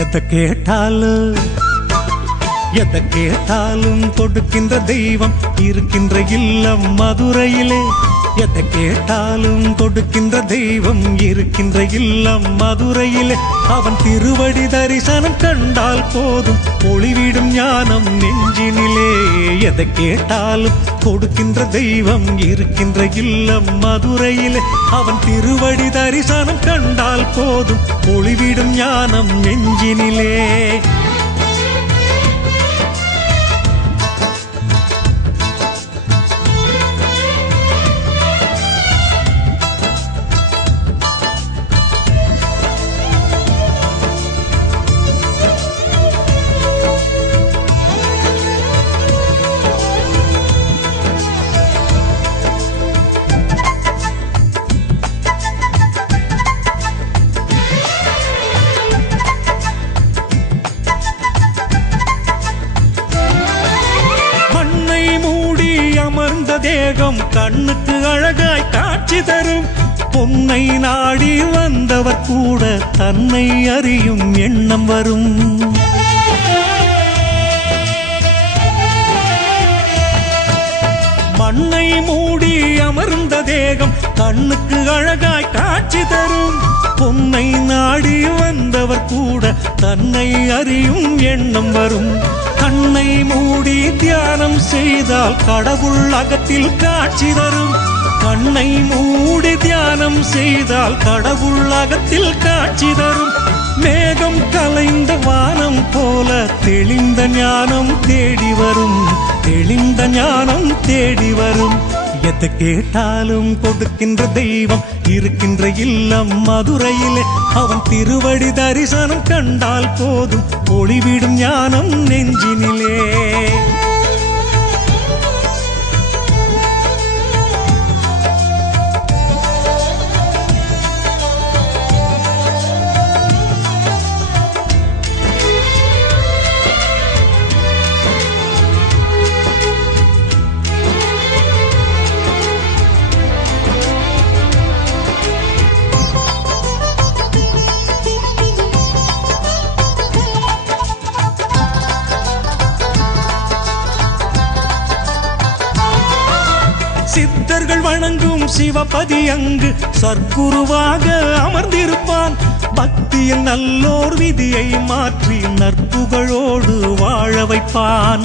எதை கேட்டாலும் கொடுக்கின்ற தெய்வம் இருக்கின்ற இல்லம் மதுரையிலே. எதை கேட்டாலும் கொடுக்கின்ற தெய்வம் இருக்கின்ற இல்லம் மதுரையிலே. அவன் திருவடி தரிசனம் கண்டால் போதும் ஒளிவிடும் ஞானம் நெஞ்சினிலே. எதை கேட்டாலும் கொடுக்கின்ற தெய்வம் இருக்கின்ற இல்லம் மதுரையிலே. அவன் திருவடி தரிசனம் கண்டால் போதும் ஒளிவிடும் ஞானம் நெஞ்சினிலே. தேகம் கண்ணுக்கு அழகாய் காட்சி தரும். பொன்னை நாடி வந்தவர் கூட தன்னை அறியும் எண்ணம் வரும். மண்ணை மூடி அமர்ந்த தேகம் கண்ணுக்கு அழகாய் காட்சி தரும். பொன்னை நாடி வந்தவர் கூட தன்னை அறியும் எண்ணம் வரும். கண்ணை மூடி தியானம் செய்தால் கடவுள் அகத்தில் காட்சி தரும். கண்ணை மூடி தியானம் செய்தால் கடவுள் அகத்தில் காட்சி தரும். மேகம் கலைந்த வானம் போல தெளிந்த ஞானம் தேடி வரும். தெளிந்த ஞானம் தேடி வரும். எதை கேட்டாலும் கொடுக்கின்ற தெய்வம் இருக்கின்ற இல்லம் மதுரையிலே. அவன் திருவடி தரிசனம் கண்டால் போதும் ஒளிவிடும் ஞானம் நெஞ்சினிலே. சித்தர்கள் வணங்கும் சிவபதி அங்கு சற்குருவாக அமர்ந்திருப்பான். பக்தியில் நல்லோர் விதியை மாற்றி நற்புகழோடு வாழ வைப்பான்.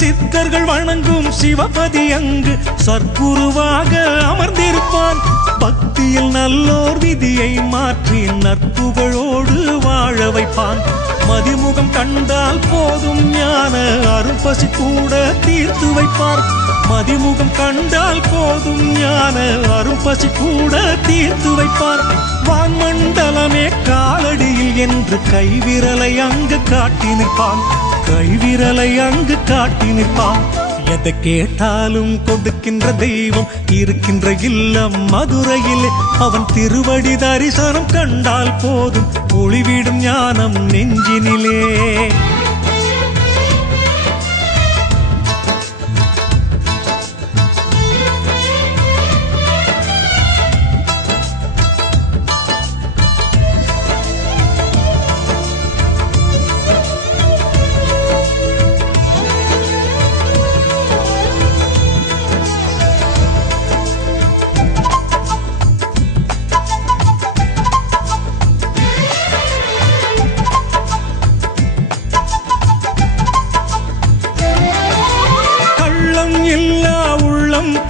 சித்தர்கள் வணங்கும் சிவபதி அங்கு சற்குருவாக அமர்ந்திருப்பான். பக்தியில் நல்லோர் விதியை மாற்றி நற்புகழோடு வாழ வைப்பான். மதிமுகம் கண்டால் போதும் ஞான அரும்பசி கூட தீர்த்து வைப்பார். மதிமுகம் கண்டால் போதும் ஞான அரும்பசி கூட தீர்த்து வைப்பார். வான்மண்டலமே காலடியில் என்று கைவிரலை அங்கு காட்டி நிற்பான். கைவிரலை அங்கு காட்டி நிற்பான். எதை கேட்டாலும் கொடுக்கின்ற தெய்வம் இருக்கின்ற இல்லம் மதுரையிலே. அவன் திருவடி தரிசனம் கண்டால் போதும் ஒளிவிடும் ஞானம் நெஞ்சினிலே.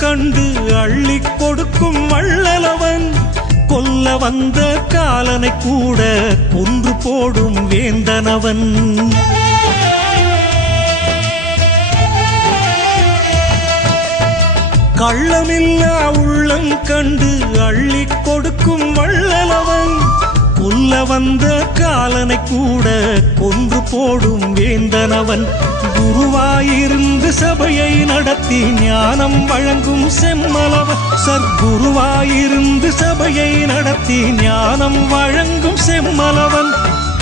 கண்டு அள்ளி கொடுக்கும் வள்ளலவன். கொல்ல வந்த காலனை கூட கொன்று போடும் வேந்தனவன். கள்ளமில்லா உள்ளம் கண்டு அள்ளி கொடுக்கும் வள்ளலவன். கொல்ல வந்த காலனை கூட கொன்று போடும் வேந்தனவன். குருவாயிருந்து சபையை நடத்தி ஞானம் வழங்கும் செம்மலவன். சற்குருவாயிருந்து சபையை நடத்தி ஞானம் வழங்கும் செம்மலவன்.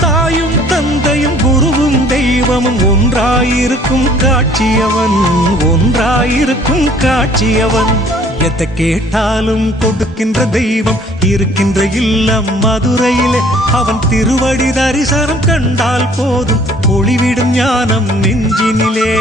தாயும் தந்தையும் குருவும் தெய்வமும் ஒன்றாயிருக்கும் காட்சியவன். ஒன்றாயிருக்கும் காட்சியவன். எதை கேட்டாலும் கொடுக்கின்ற தெய்வம் இருக்கின்ற இல்லம் மதுரையிலே. அவன் திருவடி தரிசனம் கண்டால் போதும் ஒளிவிடும் ஞானம் நெஞ்சினிலே.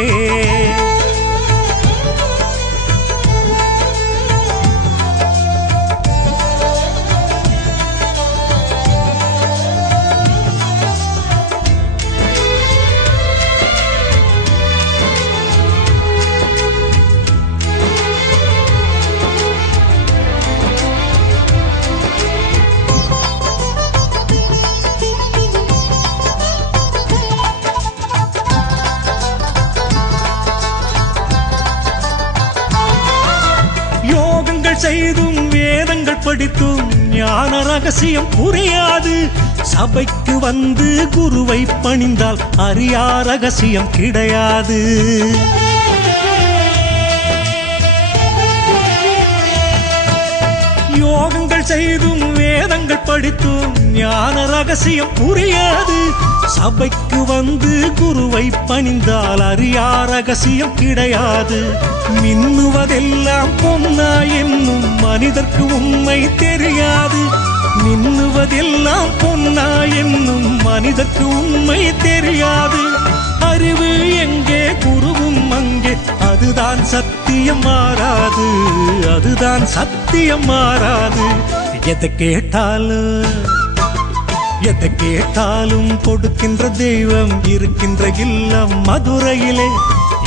செய்தும் வேதங்கள் படித்தும் ஞான ரகசியம் புரியாது. சபைக்கு வந்து குருவை பணிந்தால் அறியா ரகசியம் கிடையாது. யோகங்கள் செய்தும் வேதங்கள் படித்தும் ஞான ரகசியம் புரியாது. சபைக்கு வந்து குருவை பணிந்தால் அறியா ரகசியம் கிடையாது. மின்னுவதெல்லாம் பொன்னா என்னும் மனிதர்க்கு உண்மை தெரியாது. மின்னுவதெல்லாம் பொன்னா என்னும் மனிதர்க்கு உண்மை தெரியாது. அறிவு எங்கே குருவும் அங்கே, அதுதான் சத்தியம் மாறாது, அதுதான் சத்தியம் மாறாது. எதை கேட்டாலும் கொடுக்கின்ற தெய்வம் இருக்கின்ற இல்லம் மதுரையிலே.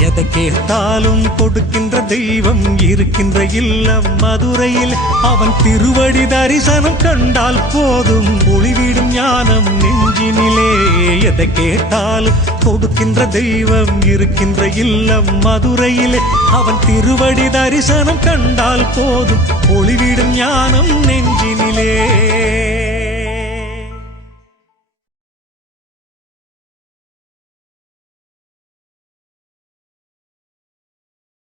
எதை கேட்டாலும் கொடுக்கின்ற தெய்வம் இருக்கின்ற இல்லம் மதுரையிலே. அவன் திருவடி தரிசனம் கண்டால் போதும் ஒளிவிடும் ஞானம் நெஞ்சினிலே. எதை கேட்டாலும் கொடுக்கின்ற தெய்வம் இருக்கின்ற இல்லம் மதுரையிலே. அவன் திருவடி தரிசனம் கண்டால் போதும் ஒளிவிடும் ஞானம் நெஞ்சினிலே.